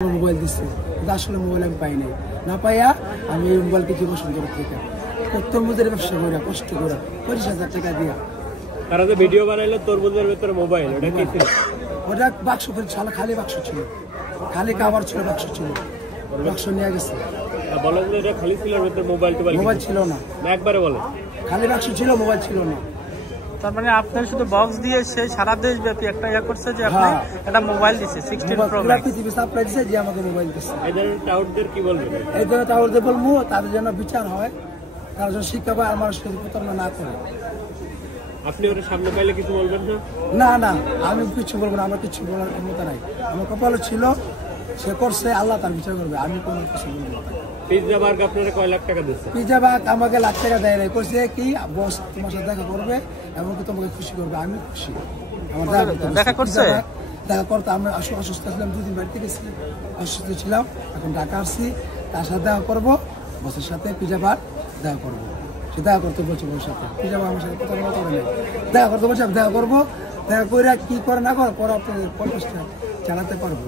Mobile দিচ্ছে, আসলে mobile আমি পাই নাই, না পাইয়া আমি এই মোবাইলকে জীবন সুন্দর থেকে তরমুজের ব্যবসা করে কষ্ট করে 25,000 টাকা দিয়া। তারা যে ভিডিও বানাইলো তরমুজের ভিতরে মোবাইল, ওটা কি ছিল? ওটা বাক্স খালি বাক্স ছিল, খালি কাভার ছিল, বাক্স ছিল, বাক্স নিয়ে গেছে। বলেন যে এটা খালি ছিল, ভিতরে মোবাইল ছিল না, একবারে বলে খালি বাক্স ছিল, মোবাইল ছিল না। তার মানে আপনার শুধু বক্স দিয়ে সে সারা দেশ ব্যাপী একটা ইয়া করছে যে আপনি একটা মোবাইল দিছে 16 প্রো ম্যাক্স পৃথিবী সাপ্লাই দিছে যে আমাকে মোবাইল দিছে। এই ধরনের টাউটদের কি বলবেন? এই ধরনের টাউটদের বলবো তাদের জন্য বিচার হয়, তার জন্য শিক্ষা পায়, আমার সাথে প্রতারণা না করে। আপনি ওর সামনে পাইলে কিছু বলবেন না? না না, আমি কিছু বলবো না, আমার কিছু বলার ক্ষমতা নাই। আমার কপালে ছিল, সে করছে, আল্লাহ তার বিচার করবে, আমি কোনো কিছু বলবো না। পিৎজা বার্গ আপনারা কয় লাখ টাকা দিচ্ছে? পিৎজা বার্গ আমাকে লাখ টাকা দেয় নাই, করছে কি বস তোমার সাথে দেখা করবে, এমনকি তোমাকে খুশি করবে, আমি খুশি। আমার দেখা করছে, দেখা করতে আমি অসুস্থ ছিলাম, 2 দিন বাড়িতে গেছিলাম, অসুস্থ ছিলাম, এখন ঢাকা আসছি, তার সাথে দেখা করবো, বসের সাথে পিৎজা বার্গ দেখা করবো। সে দেখা করতে বলছে বসের সাথে, পিৎজা বার্গ আমার সাথে প্রতারণা করে নেই, দেখা করতে বলছে, দেখা করবো, দেখা করে কি করে না করে পরে আপনাদের 50 টাকা চালাতে পারবো।